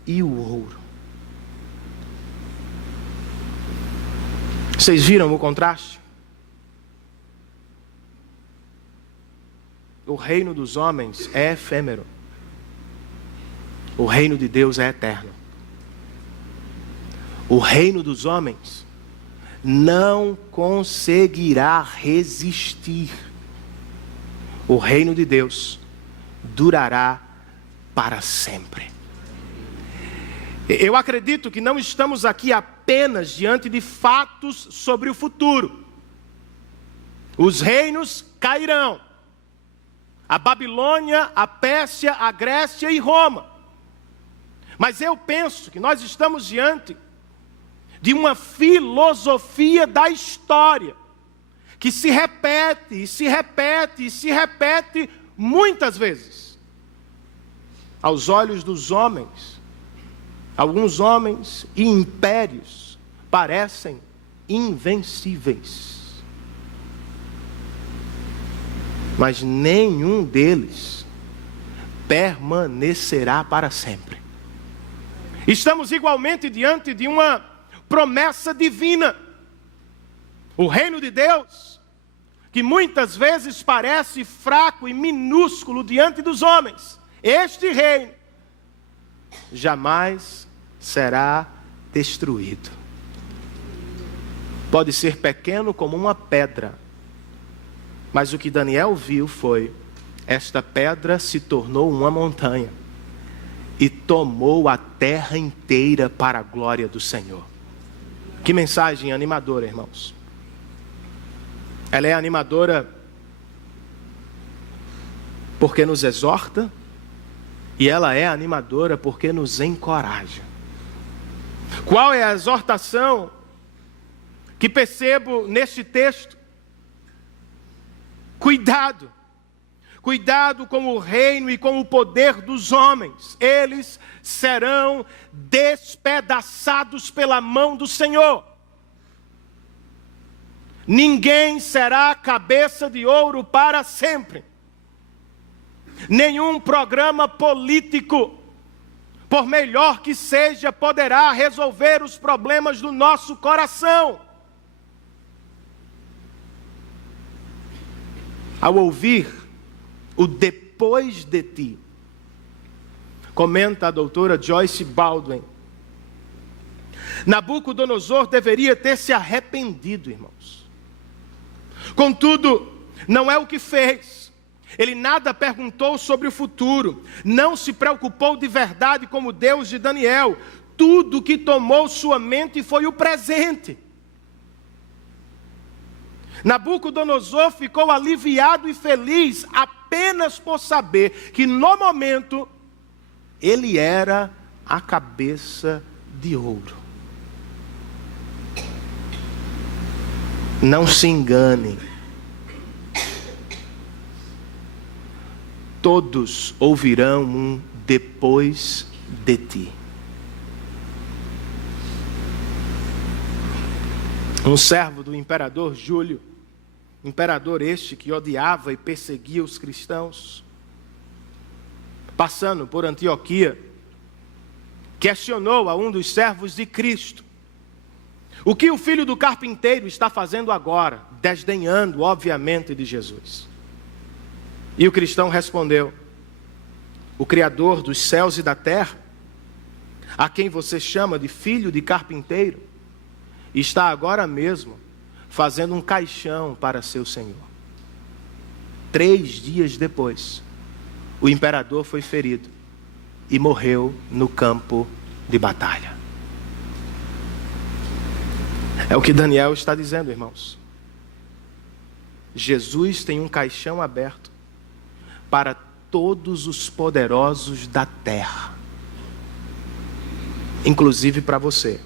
e o ouro. Vocês viram o contraste? O reino dos homens é efêmero. O reino de Deus é eterno. O reino dos homens não conseguirá resistir. O reino de Deus durará para sempre. Eu acredito que não estamos aqui apenas diante de fatos sobre o futuro. Os reinos cairão. A Babilônia, a Pérsia, a Grécia e Roma. Mas eu penso que nós estamos diante de uma filosofia da história, que se repete, e se repete, e se repete muitas vezes. Aos olhos dos homens, alguns homens e impérios parecem invencíveis. Mas nenhum deles permanecerá para sempre. Estamos igualmente diante de uma promessa divina. O reino de Deus, que muitas vezes parece fraco e minúsculo diante dos homens, este reino jamais será destruído. Pode ser pequeno como uma pedra, mas o que Daniel viu foi: esta pedra se tornou uma montanha e tomou a terra inteira para a glória do Senhor. Que mensagem animadora, irmãos. Ela é animadora porque nos exorta, e ela é animadora porque nos encoraja. Qual é a exortação que percebo neste texto? Cuidado. Cuidado com o reino e com o poder dos homens. Eles serão despedaçados pela mão do Senhor. Ninguém será cabeça de ouro para sempre. Nenhum programa político, por melhor que seja, poderá resolver os problemas do nosso coração. Ao ouvir o depois de ti, comenta a doutora Joyce Baldwin, Nabucodonosor deveria ter se arrependido, irmãos. Contudo, não é o que fez. Ele nada perguntou sobre o futuro, não se preocupou de verdade como o Deus de Daniel. Tudo que tomou sua mente foi o presente. Nabucodonosor ficou aliviado e feliz apenas por saber que no momento ele era a cabeça de ouro. Não se engane. Todos ouvirão um depois de ti. Um servo do imperador Júlio, imperador este que odiava e perseguia os cristãos, passando por Antioquia, questionou a um dos servos de Cristo: o que o filho do carpinteiro está fazendo agora? Desdenhando, obviamente, de Jesus. E o cristão respondeu: o Criador dos céus e da terra, a quem você chama de filho de carpinteiro, está agora mesmo fazendo um caixão para seu senhor. 3 dias depois, o imperador foi ferido e morreu no campo de batalha. É o que Daniel está dizendo, irmãos. Jesus tem um caixão aberto para todos os poderosos da terra, inclusive para você.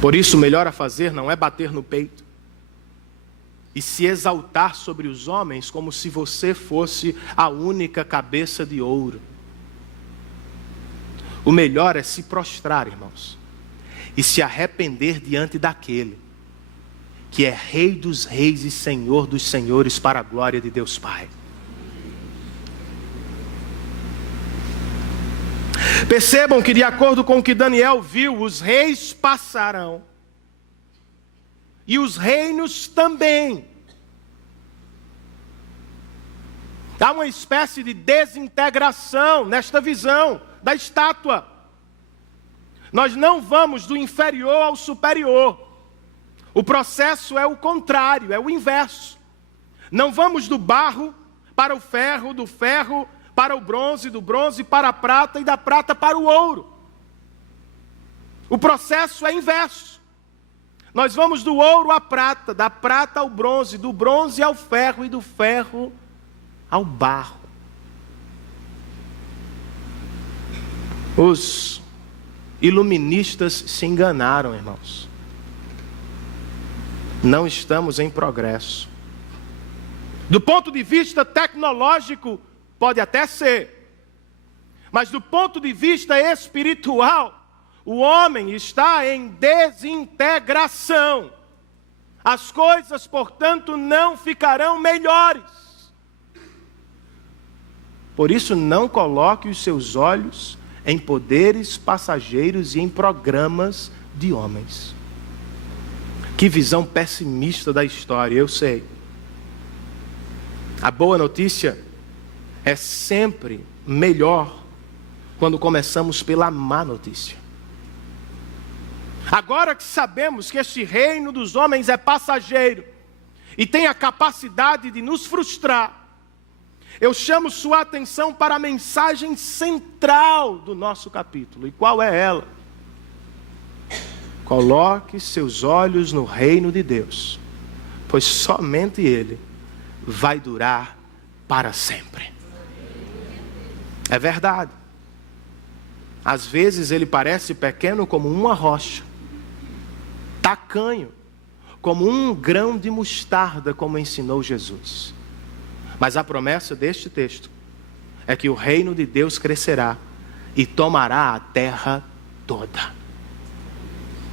Por isso, o melhor a fazer não é bater no peito e se exaltar sobre os homens como se você fosse a única cabeça de ouro. O melhor é se prostrar, irmãos, e se arrepender diante daquele que é Rei dos reis e Senhor dos senhores, para a glória de Deus Pai. Percebam que, de acordo com o que Daniel viu, os reis passarão e os reinos também. Há uma espécie de desintegração nesta visão da estátua. Nós não vamos do inferior ao superior. O processo é o contrário, é o inverso. Não vamos do barro para o ferro, do ferro para o bronze, do bronze para a prata e da prata para o ouro. O processo é inverso. Nós vamos do ouro à prata, da prata ao bronze, do bronze ao ferro e do ferro ao barro. Os iluministas se enganaram, irmãos. Não estamos em progresso. Do ponto de vista tecnológico, pode até ser. Mas do ponto de vista espiritual, o homem está em desintegração. As coisas, portanto, não ficarão melhores. Por isso, não coloque os seus olhos em poderes passageiros e em programas de homens. Que visão pessimista da história, eu sei. A boa notícia é sempre melhor quando começamos pela má notícia. Agora que sabemos que este reino dos homens é passageiro e tem a capacidade de nos frustrar, eu chamo sua atenção para a mensagem central do nosso capítulo. E qual é ela? Coloque seus olhos no reino de Deus, pois somente Ele vai durar para sempre. É verdade. Às vezes Ele parece pequeno como uma rocha, tacanho como um grão de mostarda, como ensinou Jesus. Mas a promessa deste texto é que o reino de Deus crescerá e tomará a terra toda.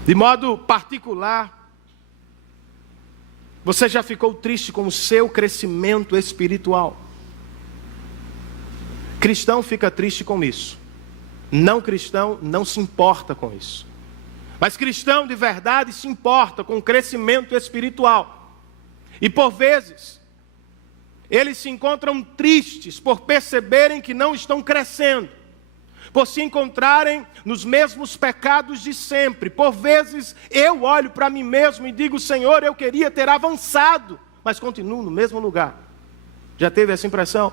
De modo particular, você já ficou triste com o seu crescimento espiritual? Cristão fica triste com isso. Não cristão não se importa com isso. Mas cristão de verdade se importa com o crescimento espiritual. E por vezes, eles se encontram tristes por perceberem que não estão crescendo, por se encontrarem nos mesmos pecados de sempre. Por vezes eu olho para mim mesmo e digo: Senhor, eu queria ter avançado, mas continuo no mesmo lugar. Já teve essa impressão?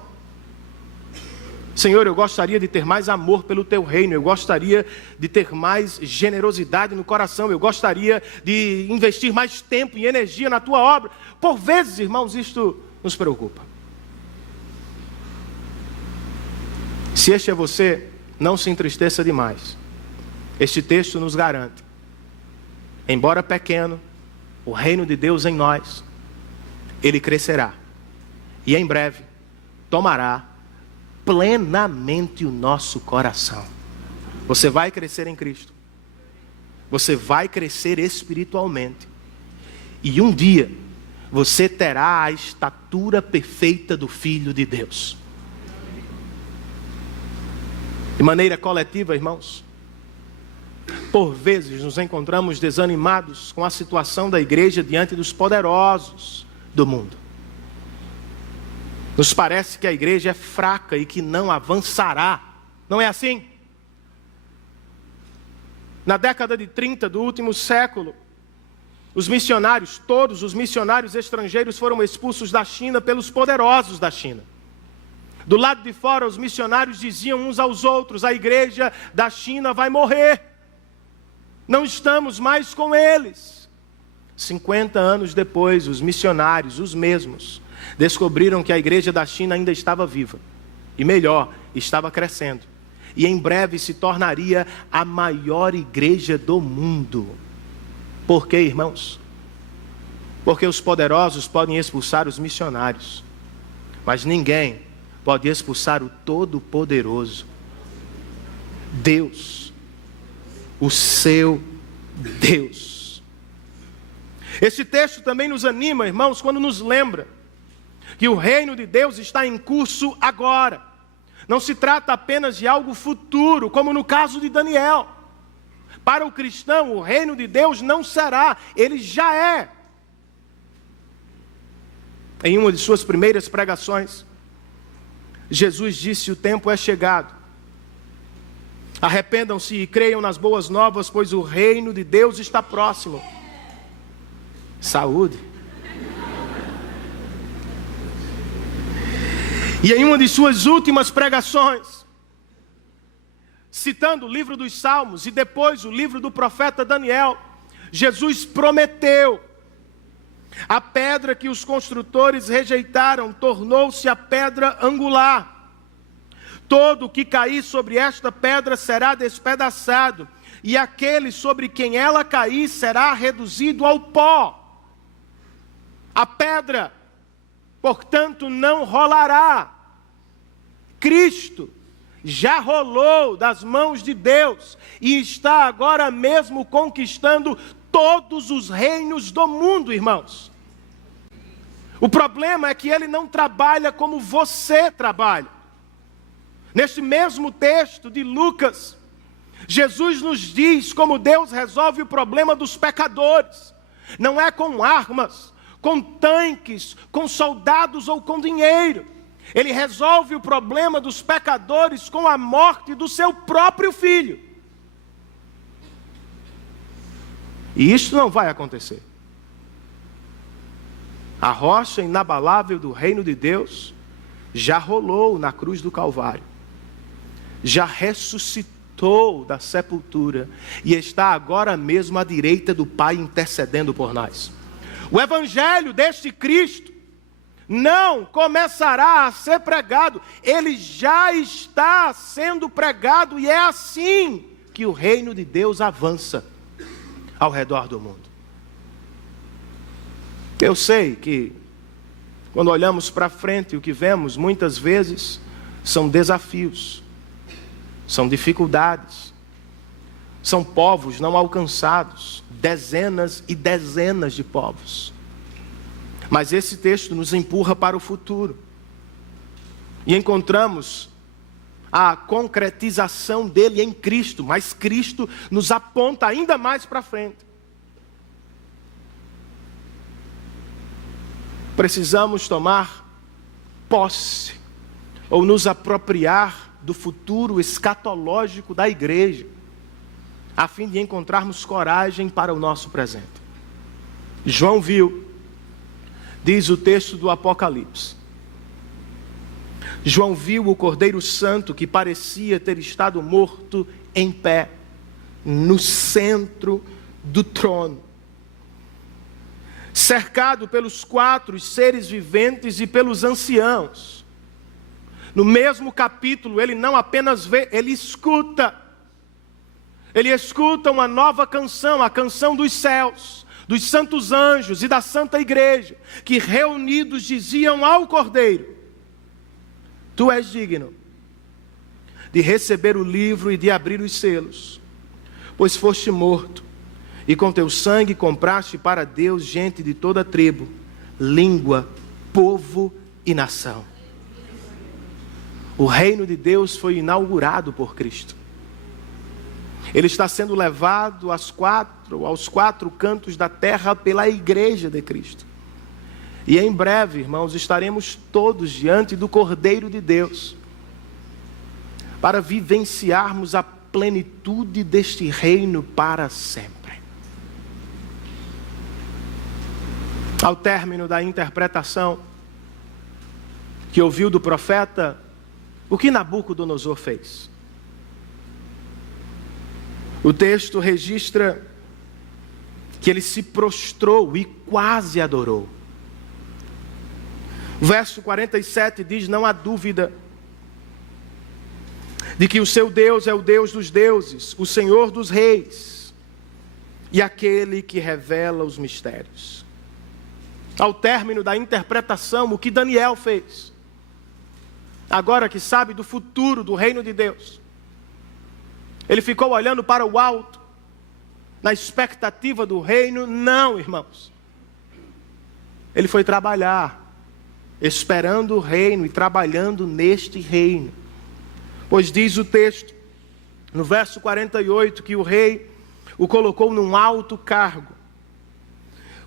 Senhor, eu gostaria de ter mais amor pelo Teu reino, eu gostaria de ter mais generosidade no coração, eu gostaria de investir mais tempo e energia na Tua obra. Por vezes, irmãos, isto nos preocupa. Se este é você, não se entristeça demais. Este texto nos garante, embora pequeno, o reino de Deus em nós, ele crescerá. E em breve, tomará plenamente o nosso coração. Você vai crescer em Cristo. Você vai crescer espiritualmente. E um dia, você terá a estatura perfeita do Filho de Deus. De maneira coletiva, irmãos, Por vezes nos encontramos desanimados com a situação da igreja diante dos poderosos do mundo. Nos parece que a igreja é fraca e que não avançará. Não é assim? Na década de 30 do último século, os missionários, todos os missionários estrangeiros foram expulsos da China pelos poderosos da China. Do lado de fora, os missionários diziam uns aos outros: a igreja da China vai morrer. Não estamos mais com eles. 50 anos depois, os missionários, os mesmos, descobriram que a igreja da China ainda estava viva. E melhor, estava crescendo. E em breve se tornaria a maior igreja do mundo. Por quê, irmãos? Porque os poderosos podem expulsar os missionários, mas ninguém pode expulsar o Todo-Poderoso. Deus. O seu Deus. Esse texto também nos anima, irmãos, quando nos lembra que o reino de Deus está em curso agora. Não se trata apenas de algo futuro, como no caso de Daniel. Para o cristão, o reino de Deus não será, ele já é. Em uma de suas primeiras pregações, Jesus disse: o tempo é chegado. Arrependam-se e creiam nas boas novas, pois o reino de Deus está próximo. Saúde. E em uma de suas últimas pregações, citando o livro dos Salmos e depois o livro do profeta Daniel, Jesus prometeu: a pedra que os construtores rejeitaram tornou-se a pedra angular. Todo que cair sobre esta pedra será despedaçado, e aquele sobre quem ela cair será reduzido ao pó. A pedra, portanto, não rolará. Cristo já rolou das mãos de Deus e está agora mesmo conquistando todos os reinos do mundo, irmãos. O problema é que ele não trabalha como você trabalha. Neste mesmo texto de Lucas, Jesus nos diz como Deus resolve o problema dos pecadores. Não é com armas, com tanques, com soldados ou com dinheiro. Ele resolve o problema dos pecadores com a morte do seu próprio filho. E isso não vai acontecer. A rocha inabalável do reino de Deus já rolou na cruz do Calvário. Já ressuscitou da sepultura e está agora mesmo à direita do Pai intercedendo por nós. O evangelho deste Cristo não começará a ser pregado, ele já está sendo pregado, e é assim que o reino de Deus avança ao redor do mundo. Eu sei que quando olhamos para frente, o que vemos muitas vezes são desafios, são dificuldades, são povos não alcançados, dezenas e dezenas de povos. Mas esse texto nos empurra para o futuro. E encontramos a concretização dele em Cristo, mas Cristo nos aponta ainda mais para frente. Precisamos tomar posse, ou nos apropriar do futuro escatológico da igreja, a fim de encontrarmos coragem para o nosso presente. João viu, diz o texto do Apocalipse. João viu o Cordeiro Santo que parecia ter estado morto em pé, no centro do trono, cercado pelos 4 seres viventes e pelos anciãos. No mesmo capítulo, ele não apenas vê, ele escuta. Ele escuta uma nova canção, a canção dos céus, dos santos anjos e da santa igreja, que reunidos diziam ao Cordeiro: tu és digno de receber o livro e de abrir os selos, pois foste morto, e com teu sangue compraste para Deus gente de toda tribo, língua, povo e nação. O reino de Deus foi inaugurado por Cristo. Ele está sendo levado aos quatro cantos da terra pela igreja de Cristo. E em breve, irmãos, estaremos todos diante do Cordeiro de Deus, para vivenciarmos a plenitude deste reino para sempre. Ao término da interpretação que ouviu do profeta, o que Nabucodonosor fez? O texto registra que ele se prostrou e quase adorou. O verso 47 diz: não há dúvida de que o seu Deus é o Deus dos deuses, o Senhor dos reis e aquele que revela os mistérios. Ao término da interpretação, o que Daniel fez? Agora que sabe do futuro do reino de Deus, ele ficou olhando para o alto, na expectativa do reino? Não, irmãos. Ele foi trabalhar, esperando o reino e trabalhando neste reino. Pois diz o texto, no verso 48, que o rei o colocou num alto cargo,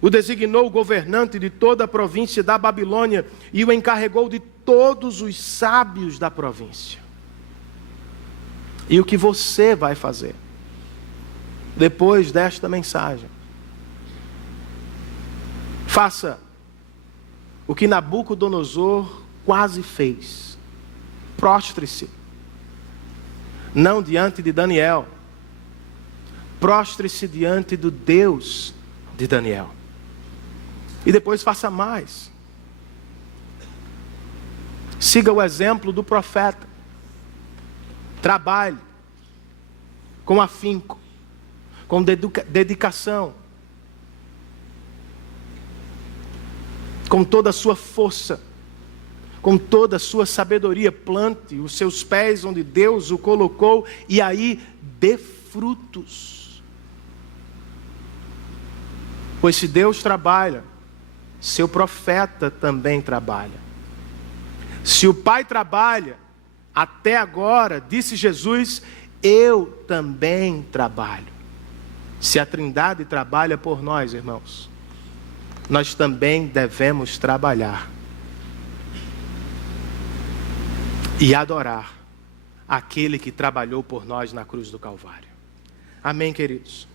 o designou governante de toda a província da Babilônia e o encarregou de todos os sábios da província. E o que você vai fazer depois desta mensagem? Faça o que Nabucodonosor quase fez. Prostre-se. Não diante de Daniel. Prostre-se diante do Deus de Daniel. E depois faça mais. Siga o exemplo do profeta. Trabalhe com afinco, com dedicação, com toda a sua força, com toda a sua sabedoria. Plante os seus pés onde Deus o colocou e aí dê frutos. Pois se Deus trabalha, seu profeta também trabalha. Se o Pai trabalha, até agora, disse Jesus, eu também trabalho. Se a Trindade trabalha por nós, irmãos, nós também devemos trabalhar e adorar aquele que trabalhou por nós na cruz do Calvário. Amém, queridos?